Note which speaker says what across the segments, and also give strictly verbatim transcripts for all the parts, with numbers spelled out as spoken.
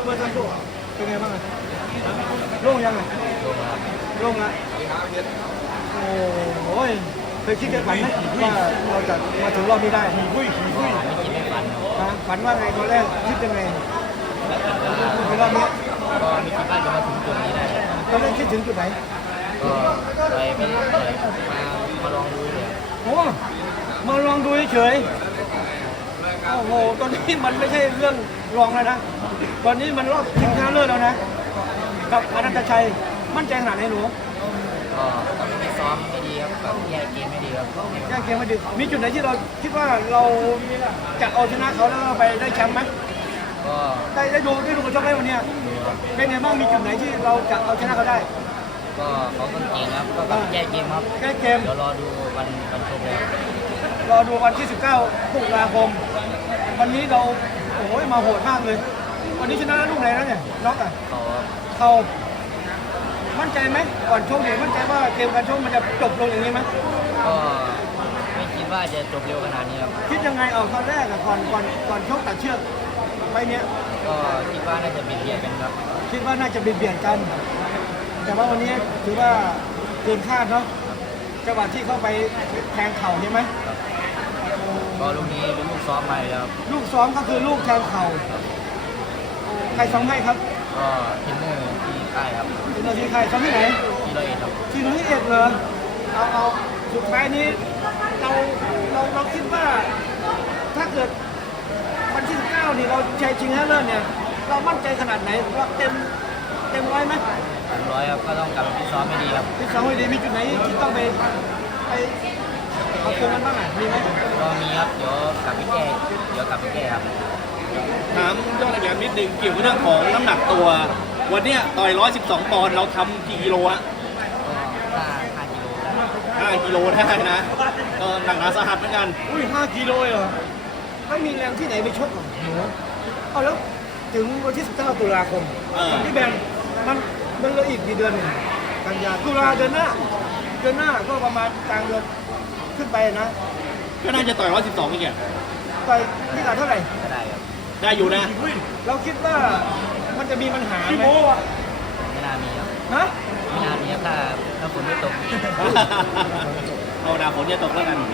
Speaker 1: เบอร์ทันโตเป็นไงบ้างอ่ะโล่งยังไงโล่งละโอ้ยเคยคิดกันฝันไหมว่าเราจะมาถึงรอบนี้ได้ไม่คิดไม่ฝันนะฝันว่าไงตอนแรกคิดยังไงในรอบนี้
Speaker 2: ก็ไม่คิดว่าจะมาถึงจุดนี้ได้
Speaker 1: ตอนแรกคิดถึงจุดไหน
Speaker 2: ก็ไปไม่ได้เลยมามาลองดูเลย
Speaker 1: โอ้มาลองดูเฉยโอ้โหตอนนี้มันไม่ใช่เรื่องรองแล้วนะตอนนี้มันรอบชิงชนะเลิศแล้วนะกับอนันตชัยมั่นใจขนาดไหนหนู
Speaker 2: ก็ต้องไปซ้อมไม่ดีครับแบบแยกเกมไม่ดีครับ
Speaker 1: แยกเกมไม่ดีมีจุดไหนที่เราคิดว่าเราจะเอาชนะเขาแล้วไปได้แชมป์ไหม
Speaker 2: ก็
Speaker 1: ได้ได้ดูได้ดูกันชกไหมวันนี้เป็นไงบ้างมีจุดไหนที่เราจะเอาชนะเขาได้
Speaker 2: ก็เขาต้องเก่งครับก็ต้องแยกเกมครับ
Speaker 1: แยกเกม
Speaker 2: เดี๋ยวรอดูวันวันชกเลย
Speaker 1: รอดูวันที่สิบเก้าตุลาคมวันนี้เราโอ้ยมาโหดมากเลยวันนี้ชนะลูกไหนแล้วเนี่ยน็อกอ่ะ
Speaker 2: เขา
Speaker 1: เขามั่นใจไหมก่อนชกเนี่ยมั่นใจว่าเกมการชกมันจะจบลงอย่างนี้ไหม
Speaker 2: ก็ไม่คิดว่าจะจบเร็วขนาดนี้ครับ
Speaker 1: คิดยังไงเอาตอนแรกอะก่อนก่อนก่อนชกตัดเชือกไปเนี้ย
Speaker 2: ก็คิดว่าน่าจะเบียดเบียดกันครับ
Speaker 1: คิดว่าน่าจะเบียดเบียดกันแต่ว่าวันนี้ถือว่าเกินคาดเนาะจังหวะที่เข้าไปแทงเข่าใช่ไหม
Speaker 2: ก็ลูกนี้เป็นลูกซ้อมใหม่ครับ
Speaker 1: ลูกซ้อมก็คือลูกแทงเข่าใครซ้อมให้ครับ
Speaker 2: ก็เทรนเนอร์ที่ค่ายครับ
Speaker 1: เทรนเนอร์ที่ค่ายซ้อมที่ไหน
Speaker 2: ที่ร้อยเอ็ดครับ
Speaker 1: ที่ร้อยเอ็ดเลยเอาเอาสุดท้ายนี้เราเราเราคิดว่าถ้าเกิดวันที่สิบเก้านี่เราชัยชิงชนะเลิศเนี่ยเรามั่นใจขนาดไหนเราเต็มเต็มร้อยไหม
Speaker 2: เต็มร้อยครับก็ต้องกลับไปซ้อมให้ดีครับ
Speaker 1: ที่ซ้อมให้ดีมีจุดไหนที่ต้องไปไปเอาเติมมันบ้างอ่ะมีไหม
Speaker 2: ก็มีครับเดี๋ยวกลับไปแก้เดี๋ยวกลับไปแก้ครับ
Speaker 3: ถามยอดแหลมนิดนึงเกี่ยวกับเรื่องของน้ำหนักตัววันนี้ต่อยร้อยสิบสองปอนด์เราทำกี่กิโลฮะ
Speaker 2: ก็ห้ากิโล
Speaker 3: ห้ากิโลได้นะก็หนักหนาสาหัสเหมือนกัน
Speaker 1: อุ้ยห้ากิโลเหรอไม่มีแรงที่ไหนไปชกหรอเอาแล้วถึงวันที่สิบเก้าตุลาคมพี่แบงมันมันเหลืออีกกี่เดือนหนึ่งกันยาตุลาเดือนหน้าเดือนหน้าก็ประมาณกลางเดือนขึ้นไปนะ
Speaker 3: ก็น่าจะต่อยร้อยสิบสองอีกอ่ะ
Speaker 1: ต่อยที่กัดเท่าไหร่
Speaker 2: ได้ครับ
Speaker 3: ได้อยู่นะ
Speaker 1: เราคิดว่ามันจะมีปัญหาไหม
Speaker 2: ไม่น่ามีครับ
Speaker 1: ฮะ
Speaker 2: ไม่น่ามีครับถ้าถ้าฝนไม่ตก
Speaker 3: เอาดาวฝนจะตกแล้วกัน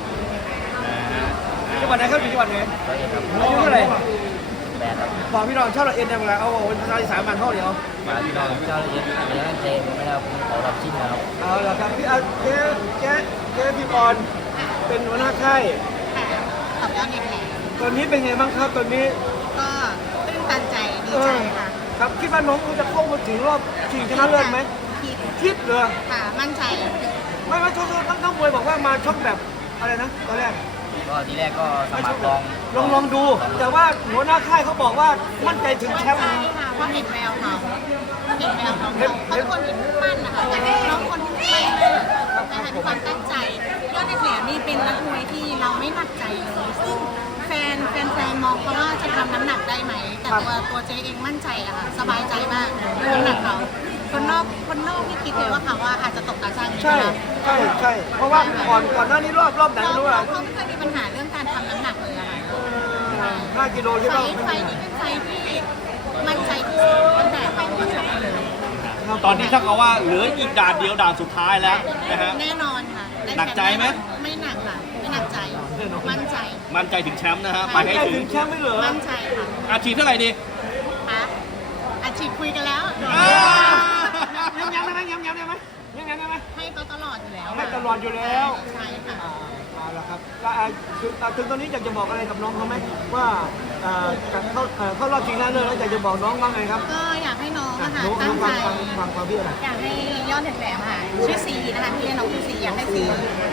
Speaker 1: จังหวัดไหนครับจังหวัดไหน
Speaker 2: ร้อยเอ็ดครับ
Speaker 1: อายุเท่าไหร่
Speaker 2: แปดครับ
Speaker 1: บอกพี่น้องชอบเราเอ็นยังไงเอาเป็นภาษาสามัญเท่าเดียว
Speaker 2: มาพี่น้องชอบเราเอ็นเดี๋ยวเจมไม่ได้ผมขอรับชิ้นนะครับ
Speaker 1: เอาละครับพี่เจ๊เจ๊เจ๊พี่ปอนเป็นหัวหน้าค่าย
Speaker 4: ขับยอดเด็กแหล่
Speaker 1: ตอนนี้เป็นไงบ้างครับตอนนี้
Speaker 4: ก็ตื้นตันใจดีใจค่ะ
Speaker 1: ครับคิดว่าน้องจะเข้ามาถึงรอบชิงชนะเลิศไหม
Speaker 4: คิด
Speaker 1: คิดเลย
Speaker 4: ค่ะมั่นใจ
Speaker 1: ไม่ไม่ทุกทั้งทั้งมวยบอกว่ามาชกแบบอะไรนะตอนแรก
Speaker 2: ก็ทีแรกก็สมัครลอง
Speaker 1: ลองลองดูแต่ว่าหัวหน้าค่ายเขาบอกว่ามั่นใจถึงแชมป์
Speaker 4: ใช่ค่ะเพราะเห็นแววเขาเห็นแววเขาเขาเป็นคนที่มุ่งมั่นนะคะแต่น้องคนที่มุ่งมั่นมากนะคะมีความตั้งใจยอดเด็กแหล่นี่เป็นนักมวยที่เราไม่หนักใจเลยซึ่งแฟนแฟนแฟนมองเขาว่าจะทำน้ำหนักได้ไหมแต่ตัวตัวเจ๊เองมั่นใจอะค่ะสบายใจมากน้ำหนักเขาคนนอกคนนอกที่คิดเลยว่าเขาว่าอาจจะตกตาช่าง
Speaker 1: ใช่ใช่ใช่เพราะว่าก่อนก่อนหน้านี้รอบรอบไหนรู้อ่ะ
Speaker 4: เขาไม่เคยมีปัญหาเรื่องการทำน้ำหนักเลยอะค่ะ
Speaker 1: ห้ากิโลใช่ไหม
Speaker 4: ไฟนี้เป็นไฟที่มั่นใจที่สุดตั้งแต่เขาเข้ามาเลย
Speaker 3: ตอนนี้ถ้าเขาว่าเหลืออีกด่านเดียวด่านสุดท้ายแล้วนะฮะ
Speaker 4: แน่นอนค่ะ
Speaker 3: หนักใจไหม
Speaker 4: ไม่หนักค่ะไม่หนักใจมั่นใจ
Speaker 3: มั่นใจถึงแชมป์นะฮะไปให้ถึง
Speaker 1: แชมป์ไม่เหลือ
Speaker 4: มั่นใจค่ะ
Speaker 3: อาชีพเท่าไหร่ดี
Speaker 4: คะอาชีพคุยกันแล้ว
Speaker 1: ยังยังได้ไหมยังยังได้ไหมยังยังได้ไหม
Speaker 4: ให้เขาตลอดอยู่แล้ว
Speaker 1: ให้ตลอดอยู่แล้ว
Speaker 4: ใช่ค่ะ
Speaker 1: เอาละครับถึงตอนนี้อยากจะบอกอะไรกับน้องเขาไหมว่าเขาเขารอบชิงชนะเลิศแล้วอยากจะบอกน้องว่าไงครับ
Speaker 4: ก็อยากให้น้องนะคะตั้งใจอยากให้ยอดเด็กแหลมค่ะชื่อซีนะคะที่เรียนน้องชื่อซีอยากให้ซี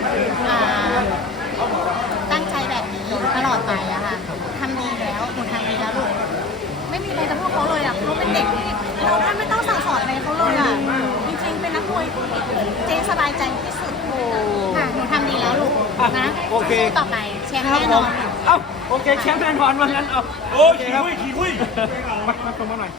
Speaker 4: ตั้งใจแบบนี้ตลอดไปอะค่ะทำดีแล้วหนูทำดีแล้วลูกไม่มีอะไรจะพูดเขาเลยอะเขาเป็นเด็กที่เราท่านไม่ต้องสั่งสอนอะไรเขาเลยอะจริงๆเป็นนักมวยที่เจ๊สบายใจที่สุดค่ะหนูทำดีแล้วลูกนะ
Speaker 1: โอเค
Speaker 4: ต่อไปแชมป์แน่นอน
Speaker 1: เอ้าโอเคแชมป์แน่นอนวันนั้นเอา
Speaker 3: โอ้ยขี่คุยขี่คุย
Speaker 1: มาตรงมาหน่อย